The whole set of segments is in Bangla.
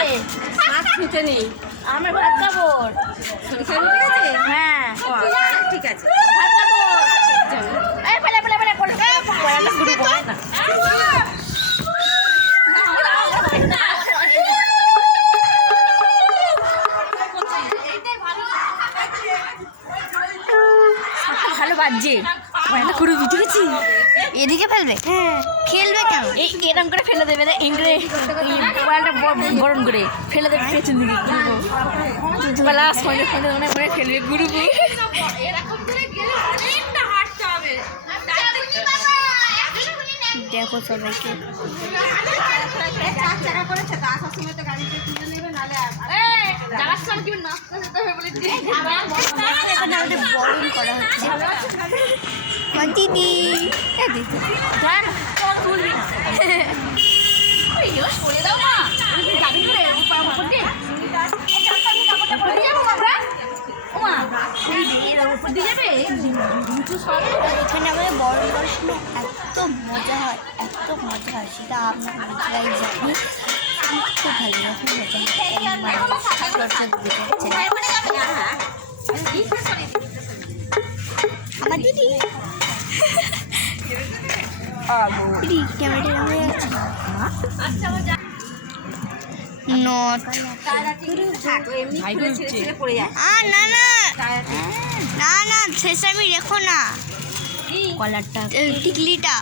হাত ছুটে নেই আমার ভাত খাবো সরিষা উঠে গেছে হ্যাঁ ঠিক আছে ভাত খাবো এই ফেলে ফেলে ফেলে করে পড়ালে শুরু করে না ভালো বাজছে একটা কুড়ি বিটে গেছি এদিকে ফেলবে খেলবে কেন এই এরকম করে ফেলে দেবে ইংরে মোবাইলটা বরণ করে ফেলে দেবে পেছন দিকে বেলা সন্ধ্যে সন্ধ্যে মনে করে ফেলবে গ্রুপ দেখো সবাইকে বরণ করা হচ্ছে দিদি এখানে আমাদের বরণ করার সময় এত মজা হয় সেটা আপনার নিজেরাই জানি খুব ভালো রকম মজা হয় আমার দিদি ক্যামেরা নট না সেসামি রেখো না কলারটা টিকলিটা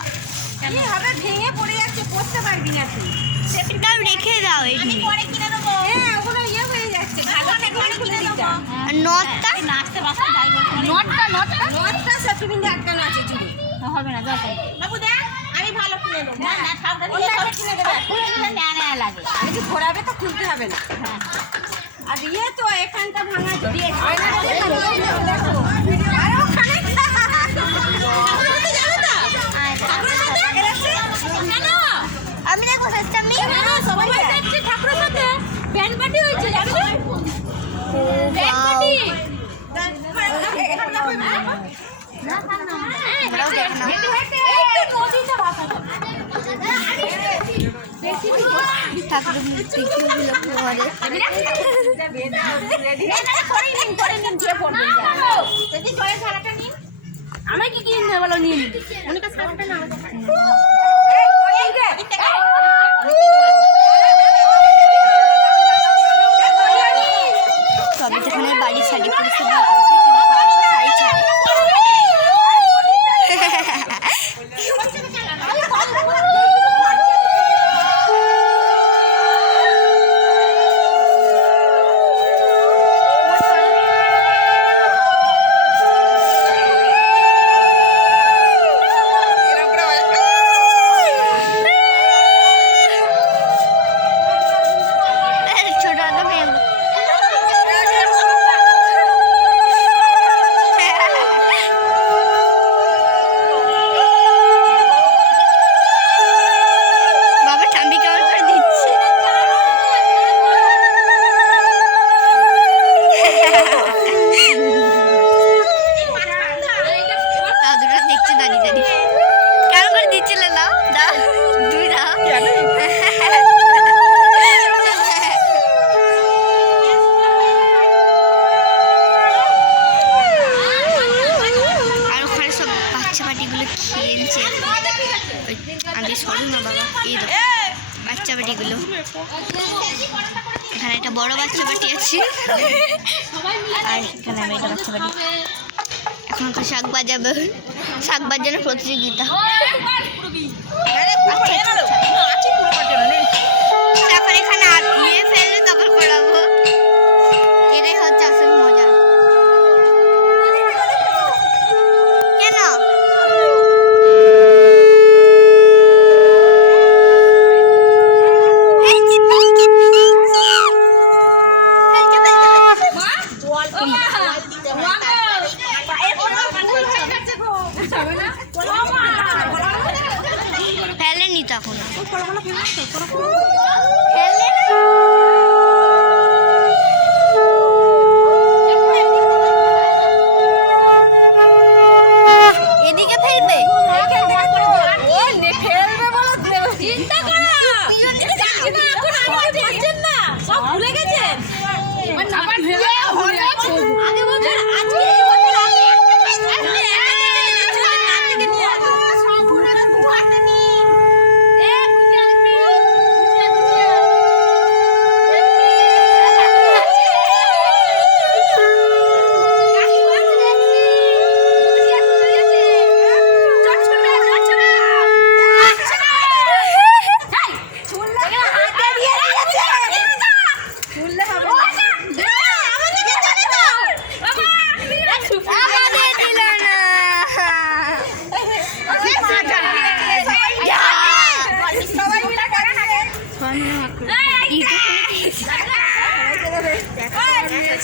ভেঙে পড়ে যাচ্ছে পড়তে পারবি না তুই সেটাও রেখে দাও এটি ওগুলো ইয়ে হয়ে যাচ্ছে ভালো কিনে দিতা নটটা নটটা সেফটিপিন দিয়ে আটকানো আছে চুড়ি হবে না দরকার বাবু দেখ আমি ভালো কিনে দেবো না কিনে দেবো না লাগে আমি কি ঘোরাবে তো খুলতে হবে না আর ইয়ে তো এখানটা ভাঙা দিয়ে আর ওখানে আমি না কোথায় আমি সবাই যাচ্ছে ঠাকুরের সাথে ব্যান্ড পার্টি হয়েছে জানো ব্যান্ড পার্টি আমার কি কিনতে বলো নিন উনি কাছে না সবই তো এখানে বাড়ির শাড়ি পরিস্থিতি শাড়ি ছাড়ে বাচ্চা বাটিগুলো এখানে একটা বড় বাচ্চা বাটি আছে আর এখানে আমি একটা বাচ্চা বাটি এখন তো শাক বাজানোর প্রতিযোগিতা তারপর এখানে ইয়ে ফেললে তারপর করাবো এটাই হচ্ছে আসল মজা কেন ফেলেনি তখন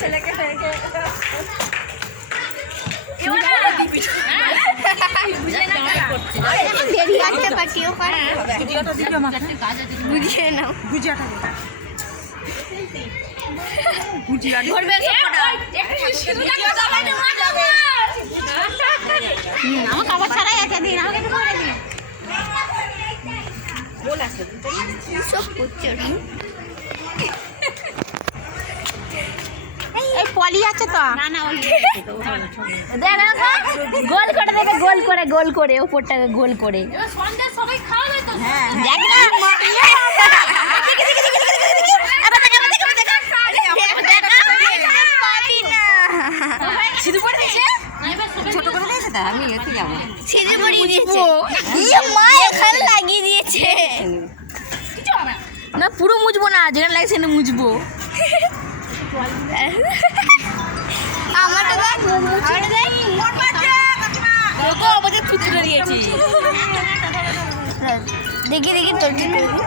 ছেলেকে দেরি আছে পাঠিও করে বুঝিয়ে নাও ধরবে আমার খাবার ছাড়াই আছে দিন আমাকে একটু করে দিন সব করছে এই পলি আছে তো না না গোল করে দেখে গোল করে ওপরটাকে গোল করে সন্ধ্যা সবাই খাওয়া যায় তো হ্যাঁ দেখ না ছোট করে দিয়েছে তো আমি একটু যাবো ছেড়ে পড়িয়ে দিয়েছে মা এখানে লাগিয়ে দিয়েছে না পুরো মুছবো না যেখানে লাগে সেখানে মুছবো আমারটা দেখ খুচরো দিয়েছি দেখি তোর কি করবি